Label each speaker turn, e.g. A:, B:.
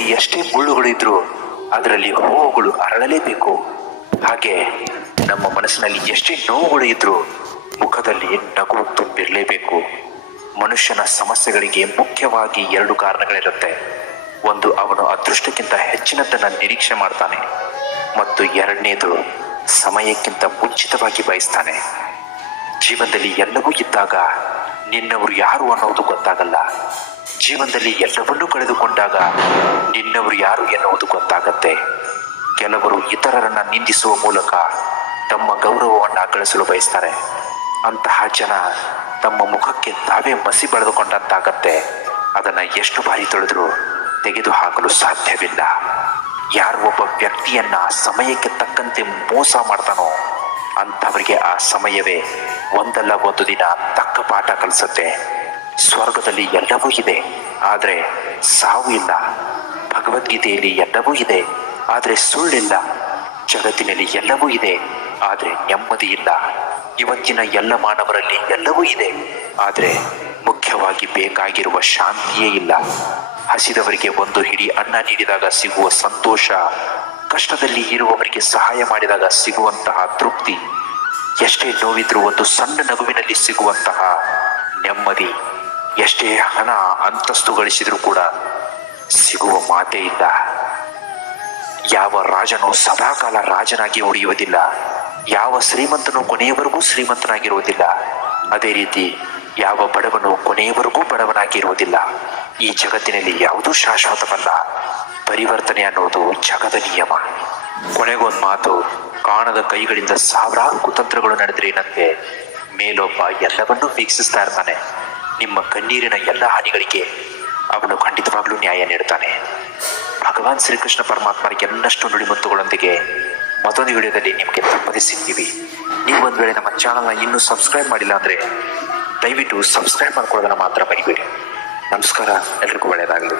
A: ಎಷ್ಟೇ ಮುಳ್ಳುಗಳು ಇದ್ರೂ ಅದರಲ್ಲಿ ಹೂವುಗಳು ಅರಳಲೇಬೇಕು. ಹಾಗೆ ನಮ್ಮ ಮನಸ್ಸಿನಲ್ಲಿ ಎಷ್ಟೇ ನೋವುಗಳು ಇದ್ರೂ ಮುಖದಲ್ಲಿ ನಗು ತುಂಬಿರಲೇಬೇಕು. ಮನುಷ್ಯನ ಸಮಸ್ಯೆಗಳಿಗೆ ಮುಖ್ಯವಾಗಿ ಎರಡು ಕಾರಣಗಳಿರುತ್ತೆ. ಒಂದು, ಅವನು ಅದೃಷ್ಟಕ್ಕಿಂತ ಹೆಚ್ಚಿನದನ್ನ ನಿರೀಕ್ಷೆ ಮಾಡ್ತಾನೆ. ಮತ್ತು ಎರಡನೇದು, ಸಮಯಕ್ಕಿಂತ ಮುಂಚಿತವಾಗಿ ಬಯಸ್ತಾನೆ. ಜೀವನದಲ್ಲಿ ಎಲ್ಲವೂ ಇದ್ದಾಗ ನಿನ್ನವರು ಯಾರು ಅನ್ನೋದು ಗೊತ್ತಾಗಲ್ಲ. ಜೀವನದಲ್ಲಿ ಎಲ್ಲವನ್ನೂ ಕಳೆದುಕೊಂಡಾಗ ನಿನ್ನವರು ಯಾರು ಎನ್ನುವುದು ಗೊತ್ತಾಗತ್ತೆ. ಕೆಲವರು ಇತರರನ್ನ ನಿಂದಿಸುವ ಮೂಲಕ ತಮ್ಮ ಗೌರವವನ್ನು ಗಳಿಸಲು ಬಯಸ್ತಾರೆ. ಅಂತಹ ಜನ ತಮ್ಮ ಮುಖಕ್ಕೆ ತಾವೇ ಮಸಿ ಬೆಳೆದುಕೊಂಡಂತಾಗತ್ತೆ. ಅದನ್ನ ಎಷ್ಟು ಬಾರಿ ತೊಳೆದರೂ ತೆಗೆದು ಹಾಕಲು ಸಾಧ್ಯವಿಲ್ಲ. ಯಾರು ಒಬ್ಬ ವ್ಯಕ್ತಿಯನ್ನ ಸಮಯಕ್ಕೆ ತಕ್ಕಂತೆ ಮೋಸ ಮಾಡ್ತಾನೋ ಅಂಥವರಿಗೆ ಆ ಸಮಯವೇ ಒಂದಲ್ಲ ಒಂದು ದಿನ ತಕ್ಕ ಪಾಠ ಕಲಿಸುತ್ತೆ. ಸ್ವರ್ಗದಲ್ಲಿ ಎಲ್ಲವೂ ಇದೆ. ಆದರೆ ಸಾವು ಇಲ್ಲ. ಭಗವದ್ಗೀತೆಯಲ್ಲಿ ಎಲ್ಲವೂ ಇದೆ. ಆದರೆ ಸುಳ್ಳಿಲ್ಲ. ಜಗತ್ತಿನಲ್ಲಿ ಎಲ್ಲವೂ ಇದೆ. ಆದರೆ ನೆಮ್ಮದಿ ಇಲ್ಲ. ಇವತ್ತಿನ ಎಲ್ಲ ಮಾನವರಲ್ಲಿ ಎಲ್ಲವೂ ಇದೆ. ಆದರೆ ಮುಖ್ಯವಾಗಿ ಬೇಕಾಗಿರುವ ಶಾಂತಿಯೇ ಇಲ್ಲ. ಹಸಿದವರಿಗೆ ಒಂದು ಹಿಡಿ ಅನ್ನ ನೀಡಿದಾಗ ಸಿಗುವ ಸಂತೋಷ, ಕಷ್ಟದಲ್ಲಿ ಇರುವವರಿಗೆ ಸಹಾಯ ಮಾಡಿದಾಗ ಸಿಗುವಂತಹ ತೃಪ್ತಿ, ಎಷ್ಟೇ ನೋವಿದ್ರೂ ಒಂದು ಸಣ್ಣ ನಗುವಿನಲ್ಲಿ ಸಿಗುವಂತಹ ನೆಮ್ಮದಿ. ಎಷ್ಟೇ ಹಣ ಅಂತಸ್ತು ಗಳಿಸಿದ್ರೂ ಕೂಡ ಸಿಗುವ ಮಾತೇ ಇಲ್ಲ. ಯಾವ ರಾಜನು ಸದಾಕಾಲ ರಾಜನಾಗಿ ಉಳಿಯುವುದಿಲ್ಲ, ಯಾವ ಶ್ರೀಮಂತನು ಕೊನೆಯವರೆಗೂ ಶ್ರೀಮಂತನಾಗಿರುವುದಿಲ್ಲ, ಅದೇ ರೀತಿ ಯಾವ ಬಡವನು ಕೊನೆಯವರೆಗೂ ಬಡವನಾಗಿರುವುದಿಲ್ಲ. ಈ ಜಗತ್ತಿನಲ್ಲಿ ಯಾವುದೂ ಶಾಶ್ವತವಲ್ಲ, ಪರಿವರ್ತನೆ ಅನ್ನೋದು ಜಗದ ನಿಯಮ. ಕೊನೆಗೊಂದು ಮಾತು, ಕಾಣದ ಕೈಗಳಿಂದ ಸಾವಿರಾರು ಕುತಂತ್ರಗಳು ನಡೆದ್ರೇನಂತೆ ಮೇಲೊಬ್ಬ ಎಲ್ಲವನ್ನೂ ವೀಕ್ಷಿಸ್ತಾ ಇರ್ತಾನೆ. ನಿಮ್ಮ ಕಣ್ಣೀರಿನ ಎಲ್ಲ ಹಾನಿಗಳಿಗೆ ಅವನು ಖಂಡಿತವಾಗ್ಲೂ ನ್ಯಾಯ ನೀಡುತ್ತಾನೆ. ಭಗವಾನ್ ಶ್ರೀಕೃಷ್ಣ ಪರಮಾತ್ಮನ ಎಲ್ಲಷ್ಟು ನುಡಿಮುತ್ತುಗಳೊಂದಿಗೆ ಮತ್ತೊಂದು ವಿಡಿಯೋದಲ್ಲಿ ನಿಮಗೆ ತಪ್ಪದೆ ಸಿಗ್ತೀವಿ ನೀವು ಒಂದು ವೇಳೆ ನಮ್ಮ ಚಾನಲ್ನ ಇನ್ನೂ ಸಬ್ಸ್ಕ್ರೈಬ್ ಮಾಡಿಲ್ಲ ಅಂದರೆ ದಯವಿಟ್ಟು ಸಬ್ಸ್ಕ್ರೈಬ್ ಮಾಡ್ಕೊಳ್ಳೋದನ್ನ ಮಾತ್ರ ಮರಿಬೇಡಿ. ನಮಸ್ಕಾರ, ಎಲ್ರಿಗೂ ಒಳ್ಳೆಯದಾಗಲಿ.